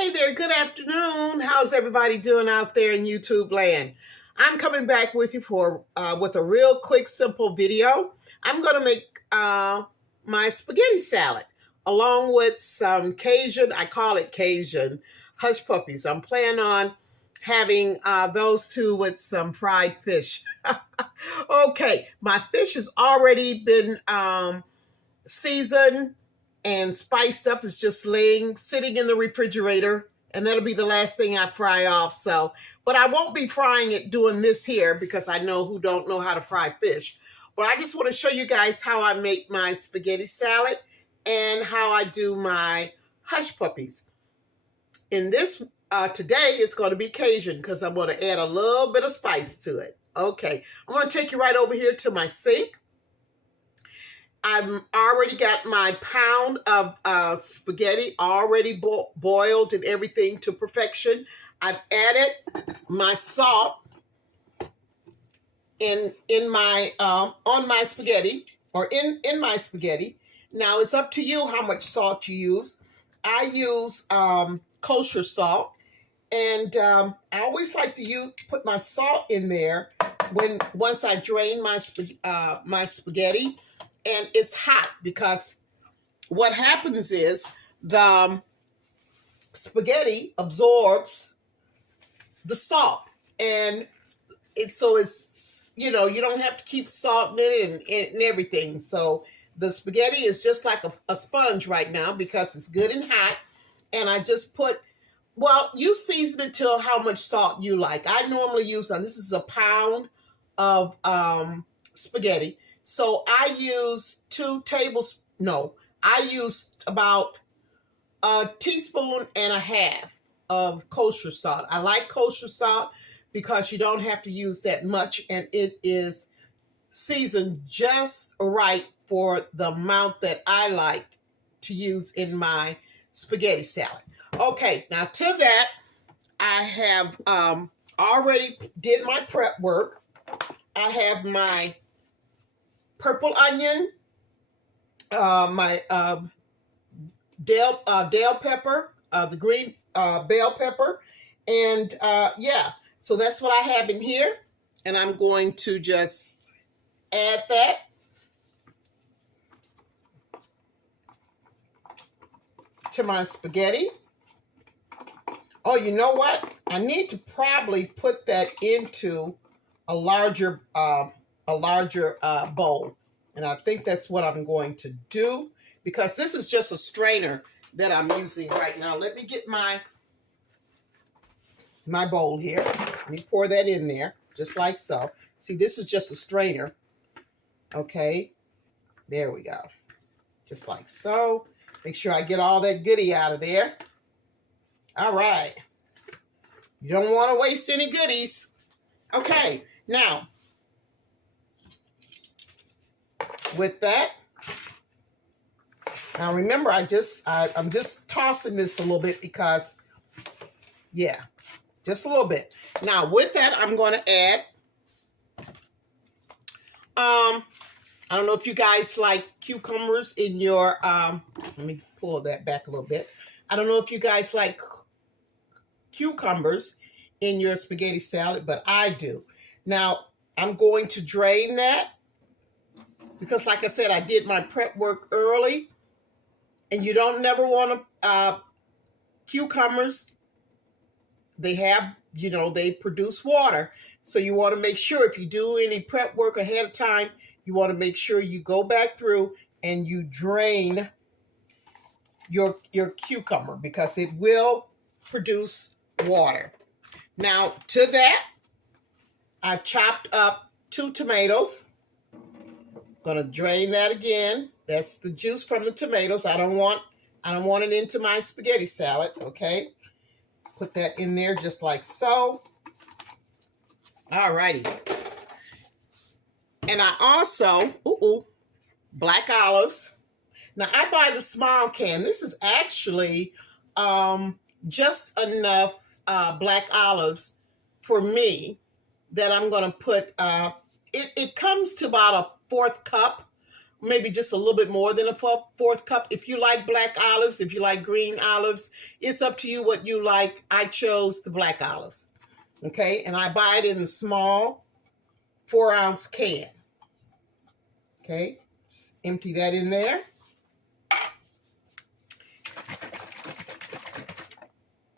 Hey there, good afternoon. How's everybody doing out there in YouTube land? I'm coming back with you with a real quick, simple video. I'm going to make my spaghetti salad along with some Cajun, I call it Cajun, hush puppies. I'm planning on having those two with some fried fish. Okay, my fish has already been seasoned and spiced up. Is just sitting in the refrigerator, and that'll be the last thing I fry off. So, but I won't be frying it doing this here because I know who don't know how to fry fish. But I just want to show you guys how I make my spaghetti salad and how I do my hush puppies. In this today, it's going to be Cajun because I'm going to add a little bit of spice to it. Okay, I'm going to take you right over here to my sink. I've already got my pound of spaghetti already boiled and everything to perfection. I've added my salt in my on my spaghetti or in my spaghetti. Now it's up to you how much salt you use. I use kosher salt, and I always like to put my salt in there once I drain my spaghetti. And it's hot because what happens is the spaghetti absorbs the salt, and it's you don't have to keep salting it and everything. So the spaghetti is just like a sponge right now because it's good and hot. And I just you season it to how much salt you like. I normally use, now this is a pound of spaghetti. So I use I use about a teaspoon and a half of kosher salt. I like kosher salt because you don't have to use that much, and it is seasoned just right for the amount that I like to use in my spaghetti salad. Okay, now to that, I have already did my prep work. I have my purple onion, my Dale pepper, the green bell pepper, and so that's what I have in here, and I'm going to just add that. To my spaghetti. Oh, you know what? I need to probably put that into a larger bowl. And I think that's what I'm going to do because this is just a strainer that I'm using right now. Let me get my bowl here. Let me pour that in there just like so. See, this is just a strainer. Okay, there we go. Just like so. Make sure I get all that goodie out of there. All right. You don't want to waste any goodies. Okay, now, with that, now remember, I'm just tossing this a little bit because, yeah, just a little bit. Now, with that, I'm going to add, I don't know if you guys like cucumbers in your, let me pull that back a little bit. I don't know if you guys like cucumbers in your spaghetti salad, but I do. Now, I'm going to drain that because, like I said, I did my prep work early, and you don't never want to, cucumbers, they have, they produce water. So you want to make sure if you do any prep work ahead of time, you want to make sure you go back through and you drain your cucumber because it will produce water. Now, to that, I've chopped up 2 tomatoes. Going to drain that again. That's the juice from the tomatoes. I don't want it into my spaghetti salad, okay? Put that in there just like so. All righty. And I also, black olives. Now, I buy the small can. This is actually just enough black olives for me that I'm going to put, it comes to about a 1/4 cup maybe just a little bit more than a fourth cup. If you like black olives, if you like green olives, it's up to you what you like. I chose the black olives. Okay, and I buy it in a small 4-ounce can. Okay, just empty that in there.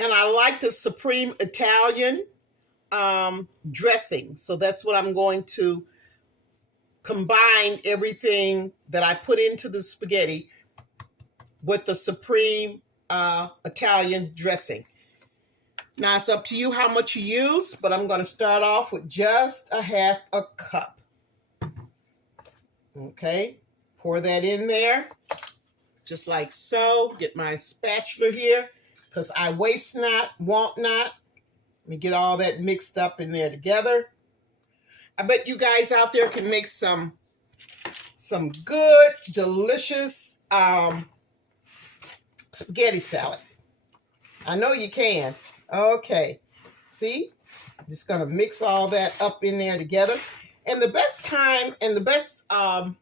And I like the Supreme Italian dressing. So that's what I'm going to combine everything that I put into the spaghetti with the Supreme Italian dressing. Now it's up to you how much you use, but I'm going to start off with just a half a cup. Okay, pour that in there, just like so. Get my spatula here, because I waste not, want not. Let me get all that mixed up in there together. I bet you guys out there can make some good, delicious spaghetti salad. I know you can. Okay, see? I'm just gonna mix all that up in there together. And the best time, and the best, I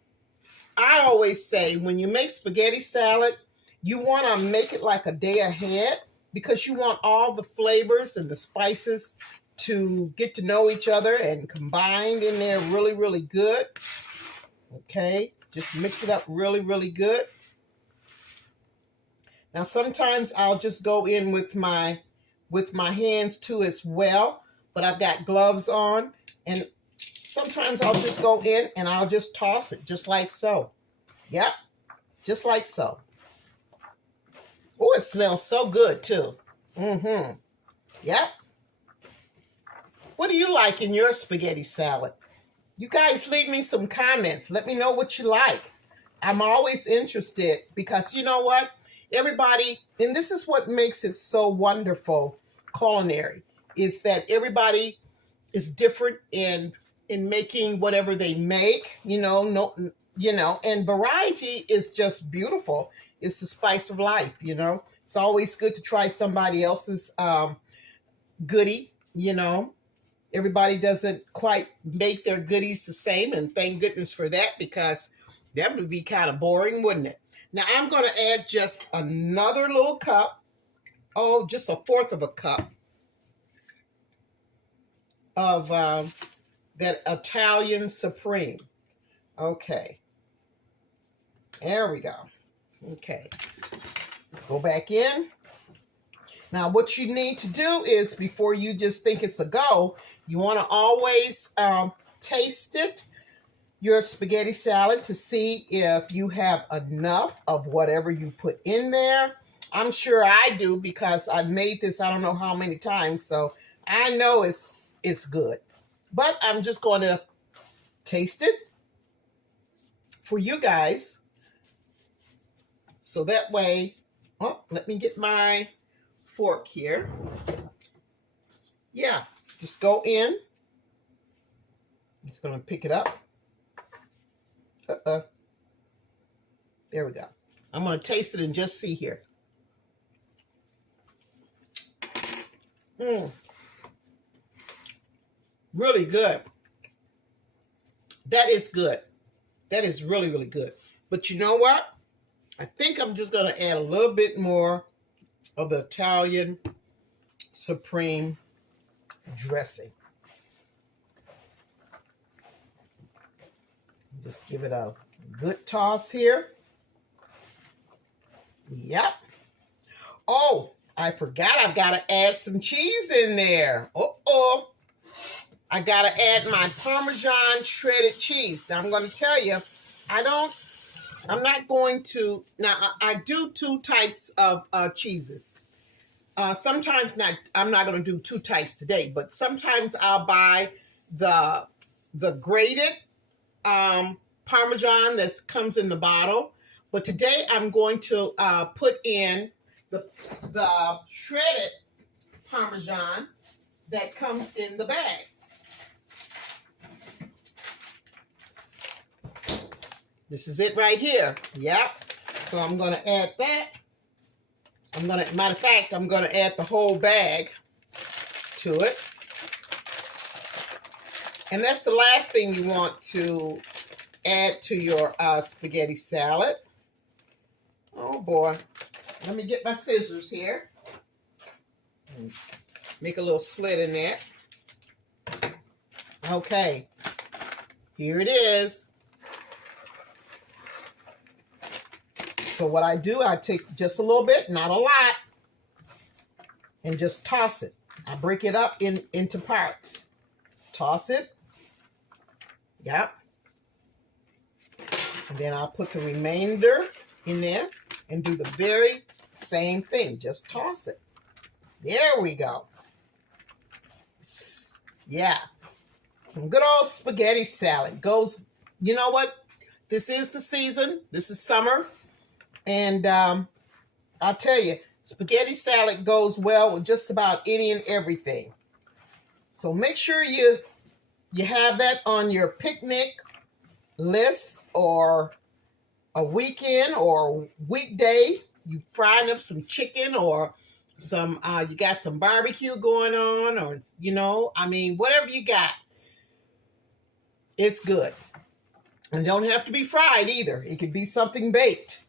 always say, when you make spaghetti salad, you wanna make it like a day ahead, because you want all the flavors and the spices to get to know each other and combined in there really, really good. Okay, just mix it up really, really good. Now, sometimes I'll just go in with my hands too as well, but I've got gloves on, and sometimes I'll just go in and I'll just toss it just like so. Yep, just like so. Oh, it smells so good too. Mm-hmm. Yep. What do you like in your spaghetti salad? You guys leave me some comments. Let me know what you like. I'm always interested, because you know what? Everybody, and this is what makes it so wonderful, culinary, is that everybody is different in making whatever they make, and variety is just beautiful. It's the spice of life, It's always good to try somebody else's goodie, Everybody doesn't quite make their goodies the same, and thank goodness for that, because that would be kind of boring, wouldn't it? Now I'm going to add just another little cup, just a fourth of a cup of that Italian Supreme. Okay, there we go. Okay, go back in. Now what you need to do is, before you just think it's a go, you want to always taste it, your spaghetti salad, to see if you have enough of whatever you put in there. I'm sure I do, because I've made this I don't know how many times, so I know it's good. But I'm just going to taste it for you guys, so that way, let me get my fork here. Yeah, just go in. I'm just going to pick it up. There we go. I'm going to taste it and just see here. Really good. That is good. That is really, really good. But you know what? I think I'm just going to add a little bit more of the Italian Supreme dressing. Just give it a good toss here. Yep. Oh, I forgot I've got to add some cheese in there. I got to add my Parmesan shredded cheese. Now, I'm going to tell you, I'm not going to, now I do two types of cheeses. Sometimes I'm not going to do two types today, but sometimes I'll buy the grated Parmesan that comes in the bottle. But today I'm going to put in the shredded Parmesan that comes in the bag. This is it right here. Yep. So I'm going to add that. Matter of fact, I'm going to add the whole bag to it. And that's the last thing you want to add to your spaghetti salad. Oh boy, let me get my scissors here. Make a little slit in there. Okay, here it is. So what I do, I take just a little bit, not a lot, and just toss it. I break it up into parts. Toss it. Yep. And then I'll put the remainder in there and do the very same thing. Just toss it. There we go. Yeah. Some good old spaghetti salad. Goes, you know what? This is the season. This is summer. And I'll tell you, spaghetti salad goes well with just about any and everything. So make sure you have that on your picnic list, or a weekend or weekday. You frying up some chicken, or some you got some barbecue going on, or I mean, whatever you got, it's good. And it don't have to be fried either. It could be something baked.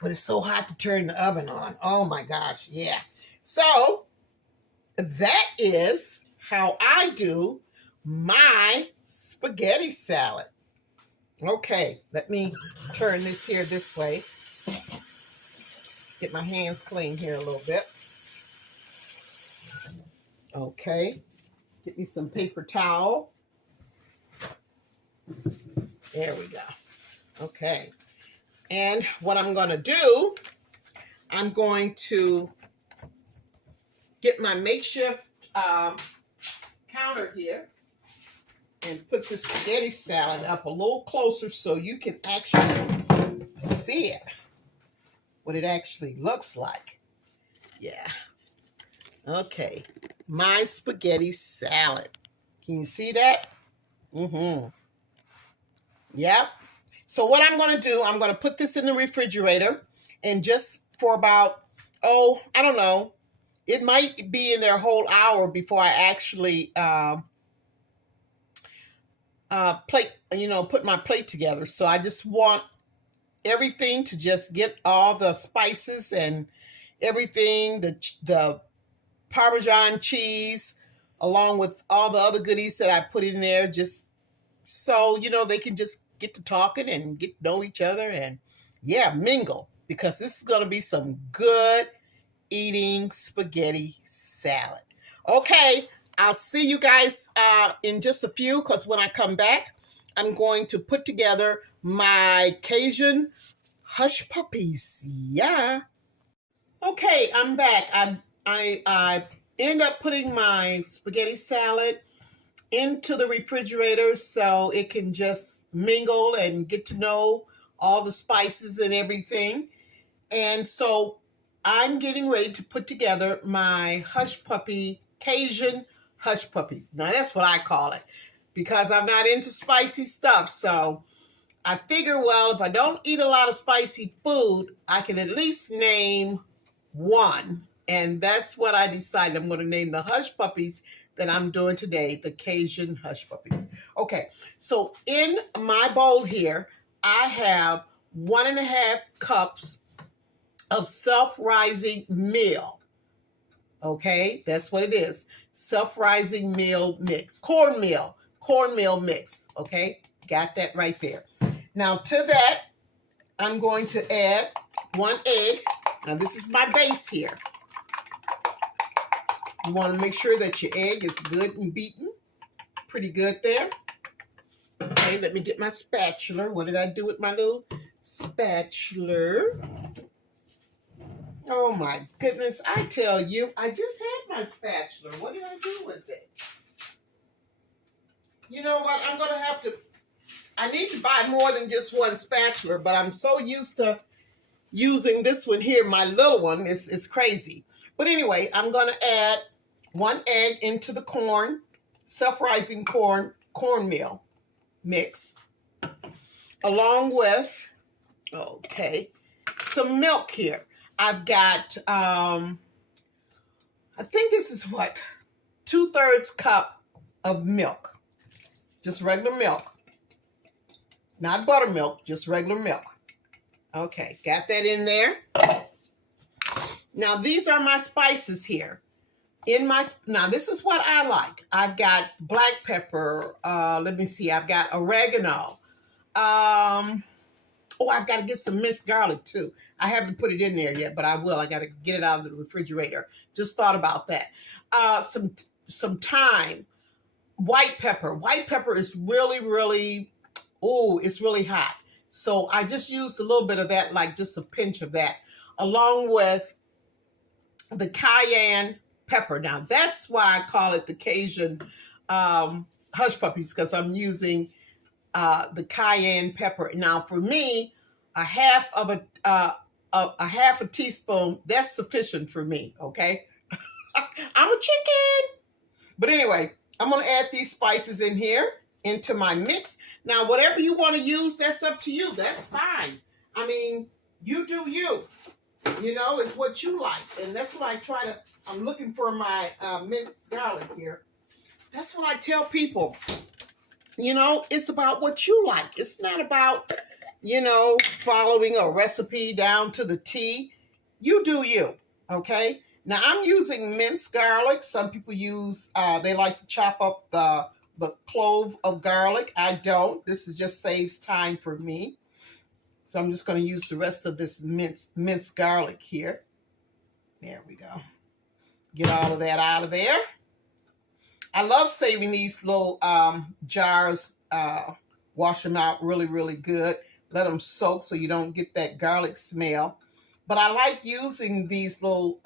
But it's so hot to turn the oven on. Oh my gosh, yeah. So that is how I do my spaghetti salad. Okay, let me turn this here this way. Get my hands clean here a little bit. Okay, get me some paper towel. There we go. Okay, and what I'm going to do, I'm going to get my makeshift counter here and put the spaghetti salad up a little closer so you can actually see it, what it actually looks like. Yeah. Okay. My spaghetti salad. Can you see that? Mm-hmm. Yep. So what I'm going to do, I'm going to put this in the refrigerator, and just for about, I don't know, it might be in there a whole hour before I actually put my plate together. So I just want everything to just get all the spices and everything, the Parmesan cheese, along with all the other goodies that I put in there, just so, they can just get to talking and get to know each other and, yeah, mingle, because this is going to be some good eating spaghetti salad. Okay, I'll see you guys in just a few, because when I come back, I'm going to put together my Cajun hush puppies. Yeah. Okay, I'm back. I end up putting my spaghetti salad into the refrigerator so it can just mingle and get to know all the spices and everything. And so I'm getting ready to put together my hush puppy, Cajun hush puppy. Now that's what I call it, because I'm not into spicy stuff. So I figure, well, if I don't eat a lot of spicy food, I can at least name one. And that's what I decided. I'm going to name the hush puppies that I'm doing today, the Cajun hush puppies. Okay, so in my bowl here, I have 1.5 cups of self-rising meal. Okay, that's what it is. Self-rising meal mix, cornmeal mix. Okay, got that right there. Now to that, I'm going to add 1 egg. Now this is my base here. You want to make sure that your egg is good and beaten. Pretty good there. Okay, let me get my spatula. What did I do with my little spatula? Oh my goodness, I tell you, I just had my spatula. What did I do with it? You know what, I need to buy more than just one spatula, but I'm so used to using this one here, my little one, it's crazy. But anyway, I'm going to add 1 egg into the self-rising cornmeal mix, along with, some milk here. I've got, I think this is 2/3 cup of milk, just regular milk. Not buttermilk, just regular milk. Okay, got that in there. Now these are my spices here. Now this is what I like. I've got black pepper. Let me see. I've got oregano. Oh, I've got to get some minced garlic too. I haven't put it in there yet, but I will. I got to get it out of the refrigerator. Just thought about that. Some thyme, white pepper. White pepper is really, oh, it's really hot. So I just used a little bit of that, like just a pinch of that, along with the cayenne pepper. Now that's why I call it the Cajun hush puppies, because I'm using the cayenne pepper. Now for me, a half a teaspoon, that's sufficient for me, okay? I'm a chicken. But anyway, I'm going to add these spices in here into my mix. Now, whatever you want to use, that's up to you. That's fine. I mean, you do you. You know, it's what you like. And that's what I try to, I'm looking for my minced garlic here. That's what I tell people. You know, it's about what you like. It's not about, you know, following a recipe down to the T. You do you, okay? Now, I'm using minced garlic. Some people use, they like to chop up the clove of garlic. I don't. This is just saves time for me. So I'm just going to use the rest of this minced garlic here. There we go. Get all of that out of there. I love saving these little jars, wash them out really good. Let them soak so you don't get that garlic smell. But I like using these little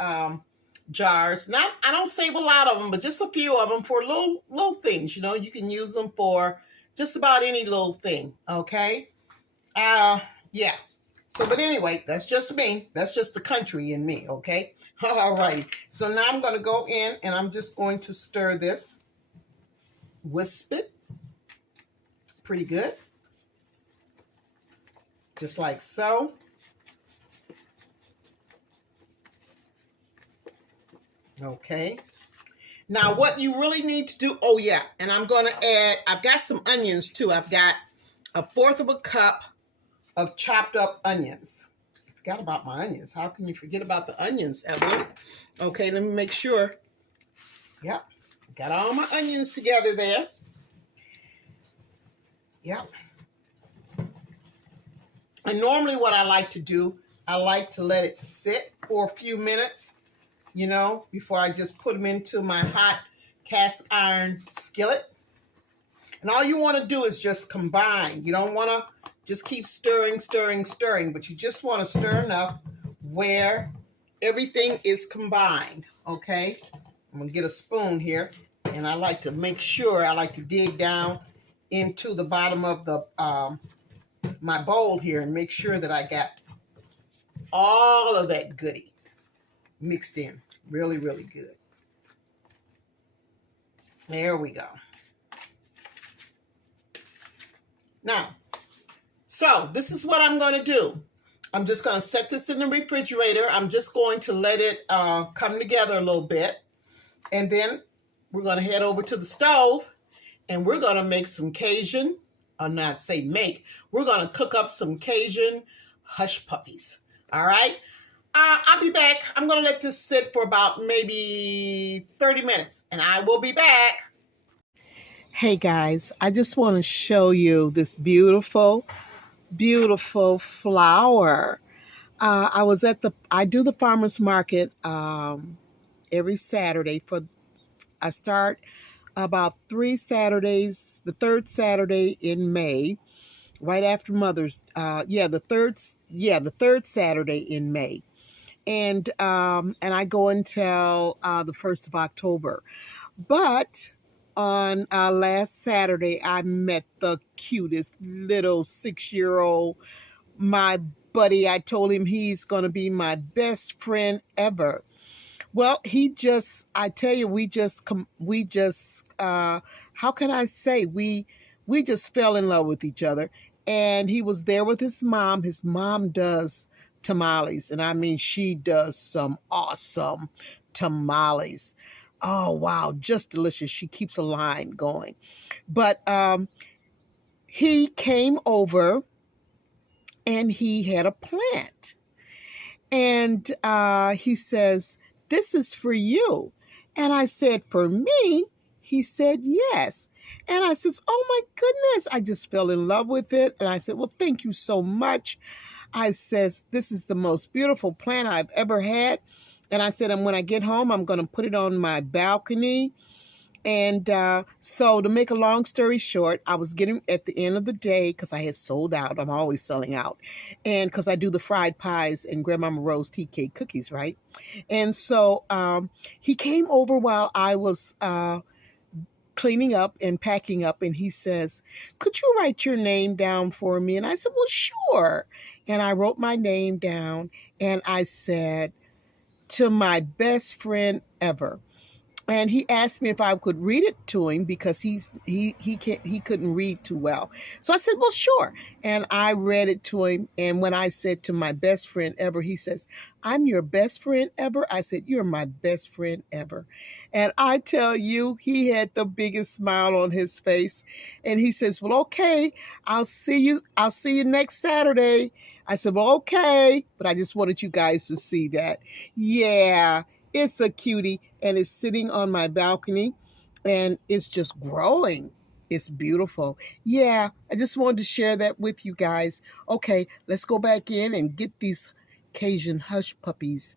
jars. I don't save a lot of them, but just a few of them for little things. You know, you can use them for just about any little thing, okay? Yeah. So, but anyway, that's just me. That's just the country in me, okay? All right. So now I'm going to go in and I'm just going to stir this. Wisp it. Pretty good. Just like so. Okay. Now what you really need to do, oh yeah, and I'm going to add, I've got some onions too. I've got 1/4 of a cup of chopped up onions. I forgot about my onions. How can you forget about the onions, Evelyn? Okay, let me make sure. Yep. Got all my onions together there. Yep. And normally what I like to do, I like to let it sit for a few minutes, you know, before I just put them into my hot cast iron skillet. And all you want to do is just combine. You don't want to just keep stirring, but you just want to stir enough where everything is combined, okay? I'm going to get a spoon here, and I like to make sure, I like to dig down into the bottom of the my bowl here and make sure that I got all of that goodie mixed in. Really good. There we go. Now, so this is what I'm going to do. I'm just going to set this in the refrigerator. I'm just going to let it come together a little bit. And then we're going to head over to the stove and we're going to make some Cajun, or not say make, we're going to cook up some Cajun hush puppies. All right. I'll be back. I'm going to let this sit for about maybe 30 minutes and I will be back. Hey guys, I just want to show you this beautiful flower. I do the farmer's market every Saturday. I start about 3 Saturdays, the third Saturday in May, right after the third Saturday in May. And I go until the 1st of October. But on last Saturday, I met the cutest little 6-year-old, my buddy. I told him he's going to be my best friend ever. Well, I tell you, how can I say, we just fell in love with each other. And he was there with his mom. His mom does tamales. And I mean, she does some awesome tamales. Oh, wow. Just delicious. She keeps a line going. But he came over and he had a plant. And he says, "This is for you." And I said, "For me?" He said, "Yes." And I says, "Oh my goodness." I just fell in love with it. And I said, "Well, thank you so much." I says, "This is the most beautiful plant I've ever had." And I said, "And when I get home, I'm going to put it on my balcony." And so to make a long story short, I was getting at the end of the day because I had sold out. I'm always selling out. And because I do the fried pies and Grandmama Rose tea cake cookies, right? And so he came over while I was cleaning up and packing up. And he says, "Could you write your name down for me?" And I said, "Well, sure." And I wrote my name down and I said, "To my best friend ever." And he asked me if I could read it to him because he couldn't read too well. So I said, "Well, sure." And I read it to him. And when I said, "To my best friend ever," he says, "I'm your best friend ever?" I said, "You're my best friend ever." And I tell you, he had the biggest smile on his face. And he says, "Well, okay, I'll see you. I'll see you next Saturday." I said, "Well, okay." But I just wanted you guys to see that. Yeah. It's a cutie and it's sitting on my balcony and it's just growing. It's beautiful. Yeah, I just wanted to share that with you guys. Okay, let's go back in and get these Cajun hush puppies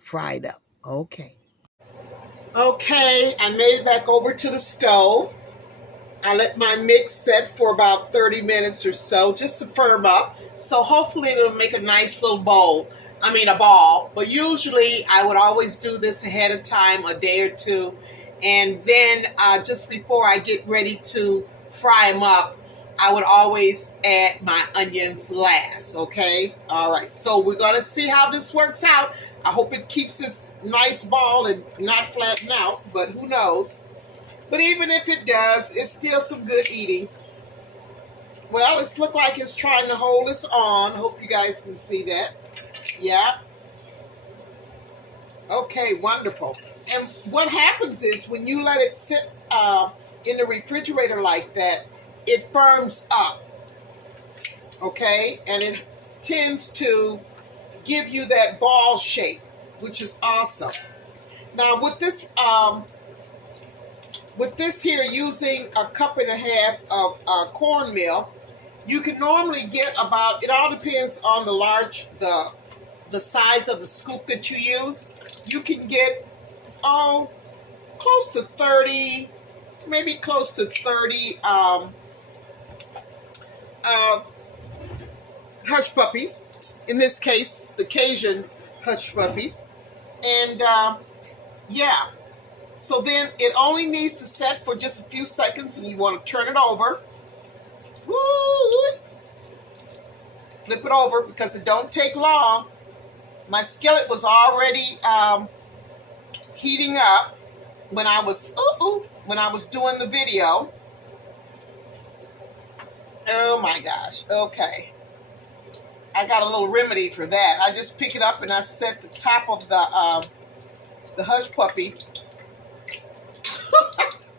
fried up. Okay. Okay, I made it back over to the stove. I let my mix set for about 30 minutes or so just to firm up. So hopefully it'll make a nice little bowl. I mean a ball. But usually I would always do this ahead of time, a day or two. And then just before I get ready to fry them up, I would always add my onions last, okay? All right, so we're going to see how this works out. I hope it keeps this nice ball and not flatten out, but who knows? But even if it does, it's still some good eating. Well, it's looked like it's trying to hold us on. Hope you guys can see that. Yeah. Okay, wonderful. And what happens is when you let it sit in the refrigerator like that, it firms up. Okay? And it tends to give you that ball shape, which is awesome. Now, with this here, using a cup and a half of cornmeal, you can normally get about, it all depends on the size of the scoop that you use. You can get, close to 30, maybe close to 30 hush puppies. In this case, the Cajun hush puppies. And yeah. So then it only needs to set for just a few seconds, and you want to turn it over. Woo! Flip it over because it don't take long. My skillet was already heating up when I was doing the video. Oh my gosh. Okay. I got a little remedy for that. I just pick it up and I set the top of the hush puppy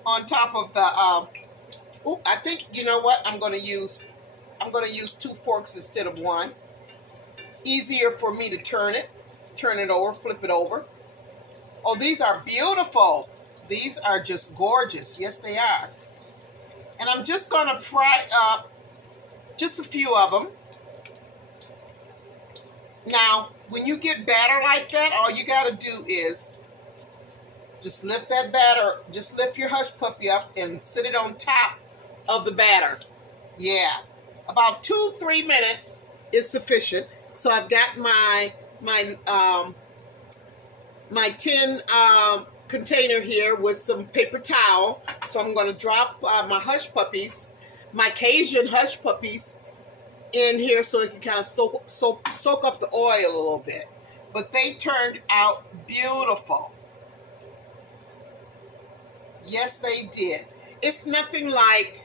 on top of the I think, you know what, I'm going to use 2 forks instead of 1. It's easier for me to turn it over, flip it over. Oh, these are beautiful. These are just gorgeous. Yes, they are. And I'm just going to fry up just a few of them. Now, when you get batter like that, all you got to do is just lift that batter, just lift your hush puppy up and sit it on top of the batter. Yeah. About 2-3 minutes is sufficient. So I've got my tin container here with some paper towel. So I'm going to drop my hush puppies, my Cajun hush puppies, in here so it can kind of soak up the oil a little bit. But they turned out beautiful. Yes, they did. It's nothing like,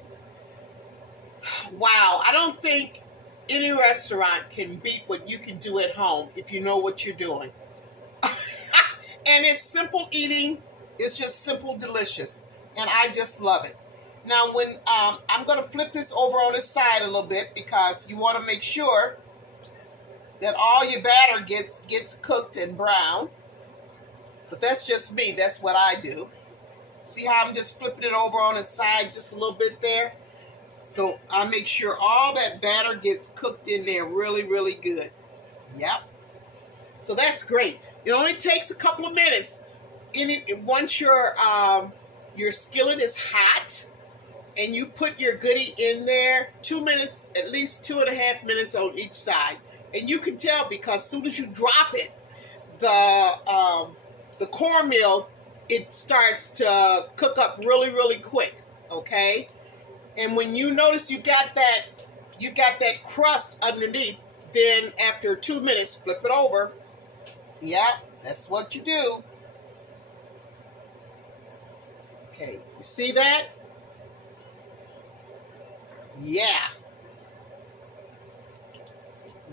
wow, I don't think any restaurant can beat what you can do at home if you know what you're doing. And it's simple eating. It's just simple, delicious. And I just love it. Now, when I'm going to flip this over on its side a little bit because you want to make sure that all your batter gets cooked and brown. But that's just me. That's what I do. See how I'm just flipping it over on its side just a little bit there? So I make sure all that batter gets cooked in there really, really good. Yep. So that's great. It only takes a couple of minutes. Once your skillet is hot and you put your goodie in there, 2 minutes, at least 2.5 minutes on each side. And you can tell because as soon as you drop it, the cornmeal, it starts to cook up really, really quick, okay? And when you notice you've got that crust underneath, then after 2 minutes, flip it over. Yep, that's what you do. Okay, you see that? Yeah.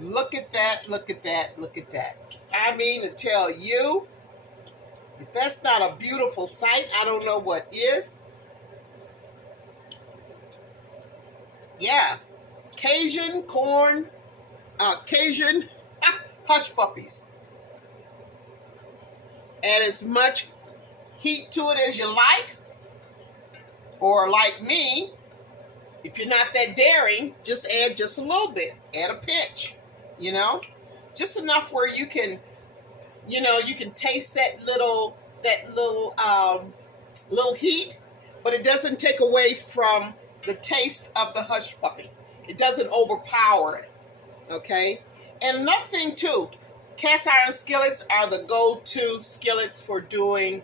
Look at that, look at that, look at that. I mean to tell you, if that's not a beautiful sight, I don't know what is. Yeah, Cajun corn, Cajun hush puppies. Add as much heat to it as you like, or like me, if you're not that daring, just add just a little bit. Add a pinch, you know, just enough where you can, you know, you can taste that little heat, but it doesn't take away from the taste of the hush puppy. It doesn't overpower it, okay? And another thing too, cast iron skillets are the go-to skillets for doing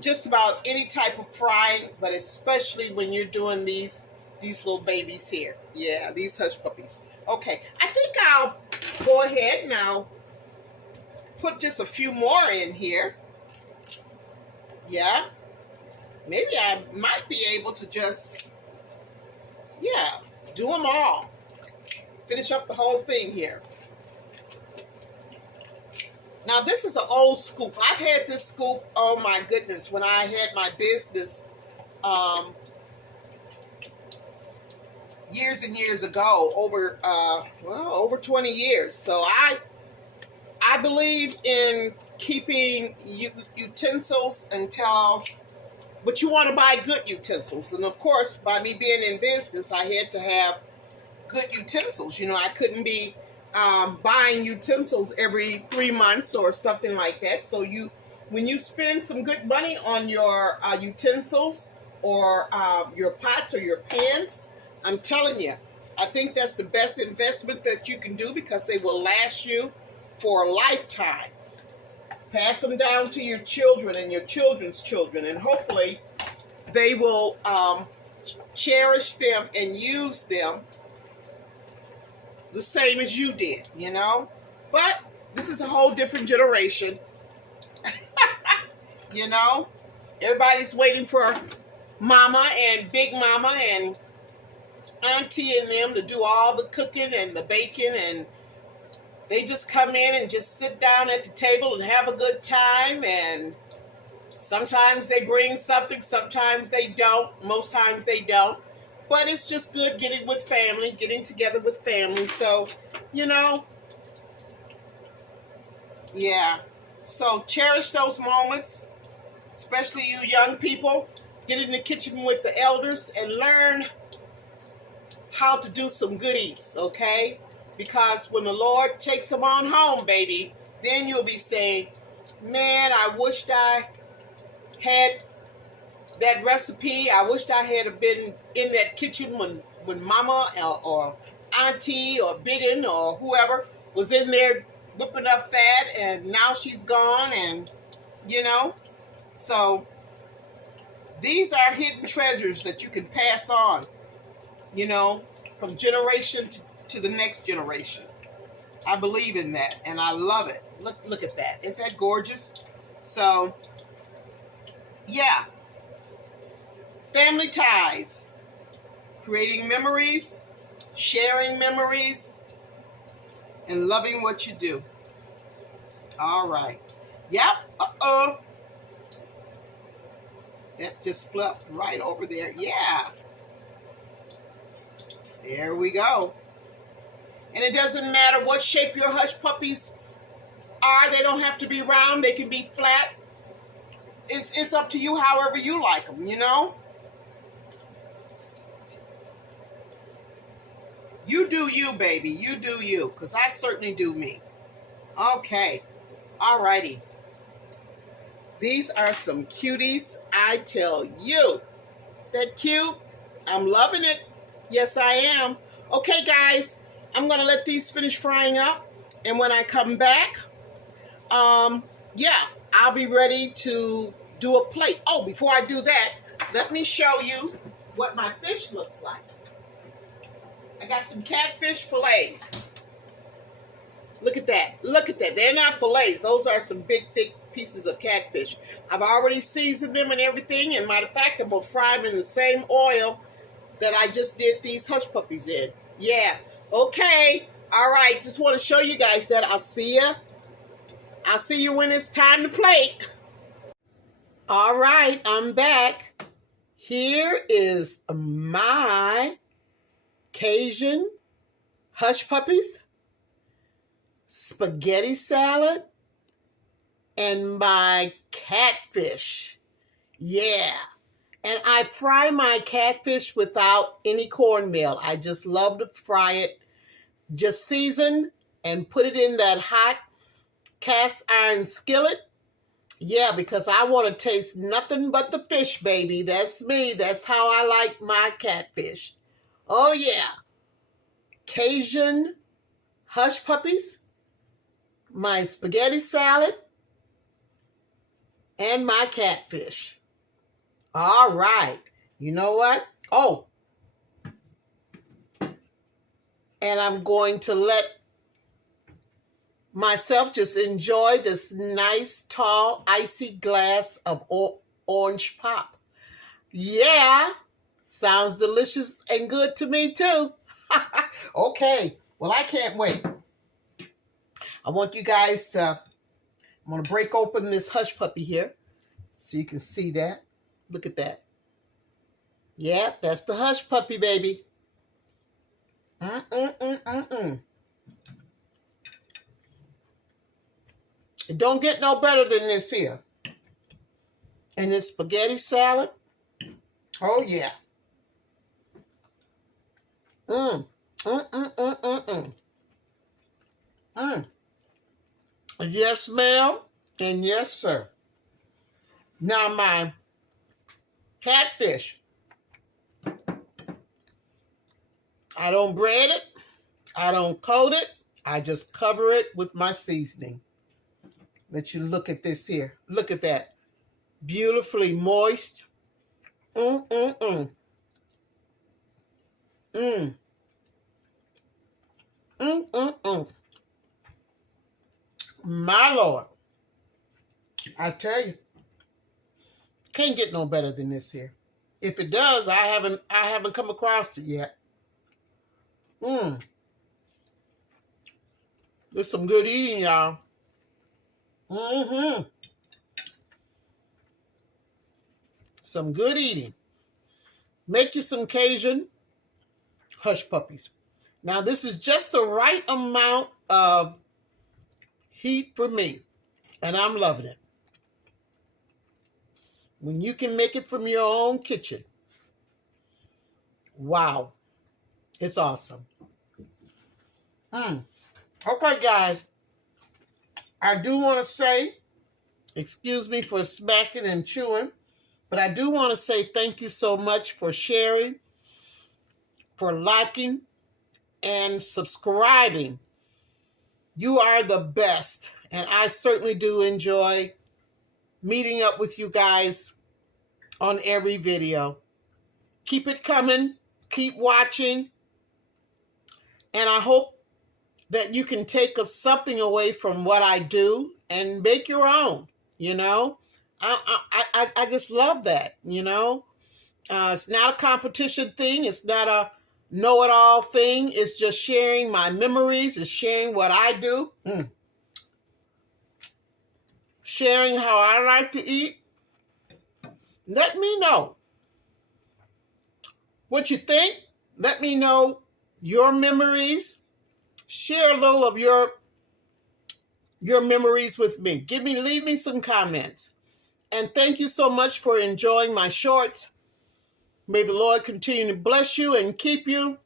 just about any type of frying, but especially when you're doing these little babies here. Yeah, these hush puppies. Okay, I think I'll go ahead now. Put just a few more in here. Yeah. Maybe I might be able to just, yeah, do them all. Finish up the whole thing here. Now, this is an old scoop. I've had this scoop, oh my goodness, when I had my business years and years ago, over 20 years. So I believe in keeping utensils but you want to buy good utensils. And of course, by me being in business, I had to have good utensils. You know, I couldn't be buying utensils every 3 months or something like that. So when you spend some good money on your utensils or your pots or your pans, I'm telling you, I think that's the best investment that you can do because they will last you for a lifetime. Pass them down to your children and your children's children, and hopefully they will cherish them and use them the same as you did, you know? But this is a whole different generation. You know? Everybody's waiting for mama and big mama and auntie and them to do all the cooking and the baking, and they just come in and just sit down at the table and have a good time. And sometimes they bring something, sometimes they don't, most times they don't. But it's just good getting together with family. So, you know, yeah. So cherish those moments, especially you young people. Get in the kitchen with the elders and learn how to do some good eats, okay? Because when the Lord takes them on home, baby, then you'll be saying, man, I wished I had that recipe. I wished I had been in that kitchen when mama or auntie or biggin or whoever was in there whipping up fat, and now she's gone, and, you know. So these are hidden treasures that you can pass on, you know, from generation to the next generation. I believe in that, and I love it. Look at that. Isn't that gorgeous? So, yeah. Family ties. Creating memories, sharing memories, and loving what you do. All right. Yep. Uh-oh. That just flipped right over there. Yeah. There we go. And it doesn't matter what shape your hush puppies are. They don't have to be round. They can be flat. It's up to you however you like them, you know? You do you, baby. You do you. Because I certainly do me. Okay. Alrighty. These are some cuties. I tell you. That cute. I'm loving it. Yes, I am. Okay, guys. I'm going to let these finish frying up. And when I come back, yeah, I'll be ready to do a plate. Oh, before I do that, let me show you what my fish looks like. I got some catfish fillets. Look at that. Look at that. They're not fillets. Those are some big, thick pieces of catfish. I've already seasoned them and everything. And matter of fact, I'm going to fry them in the same oil that I just did these hush puppies in. Yeah. Okay. All right. Just want to show you guys that. I'll see you. I'll see you when it's time to plate. All right. I'm back. Here is my Cajun hush puppies, spaghetti salad, and my catfish. Yeah. And I fry my catfish without any cornmeal. I just love to fry it. Just season and put it in that hot cast iron skillet. Yeah, because I want to taste nothing but the fish, baby. That's me. That's how I like my catfish. Oh, yeah. Cajun hush puppies, my spaghetti salad, and my catfish. All right. You know what? Oh. And I'm going to let myself just enjoy this nice, tall, icy glass of orange pop. Yeah. Sounds delicious and good to me, too. Okay. Well, I can't wait. I want you guys to... I'm going to break open this hush puppy here so you can see that. Look at that. Yeah, that's the hush puppy, baby. It don't get no better than this here. And this spaghetti salad. Oh, yeah. Yes, ma'am. And yes, sir. Now, my catfish. I don't bread it. I don't coat it. I just cover it with my seasoning. Let you look at this here. Look at that. Beautifully moist. My Lord. I tell you. Can't get no better than this here. If it does, I haven't come across it yet. There's some good eating, y'all. Some good eating. Make you some Cajun hush puppies. Now, this is just the right amount of heat for me, and I'm loving it. When you can make it from your own kitchen. Wow. It's awesome. Okay, guys. I do want to say, excuse me for smacking and chewing, but I do want to say thank you so much for sharing, for liking, and subscribing. You are the best, and I certainly do enjoy meeting up with you guys on every video. Keep it coming. Keep watching. And I hope that you can take something away from what I do and make your own, you know. I just love that, you know. It's not a competition thing. It's not a know-it-all thing. It's just sharing my memories. It's sharing what I do. Sharing how I like to eat. Let me know what you think. Let me know your memories. Share a little of your memories with me. Leave me some comments. And thank you so much for enjoying my shorts. May the Lord continue to bless you and keep you.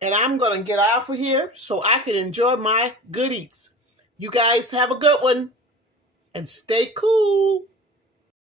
And I'm going to get out of here so I can enjoy my good eats. You guys have a good one and stay cool.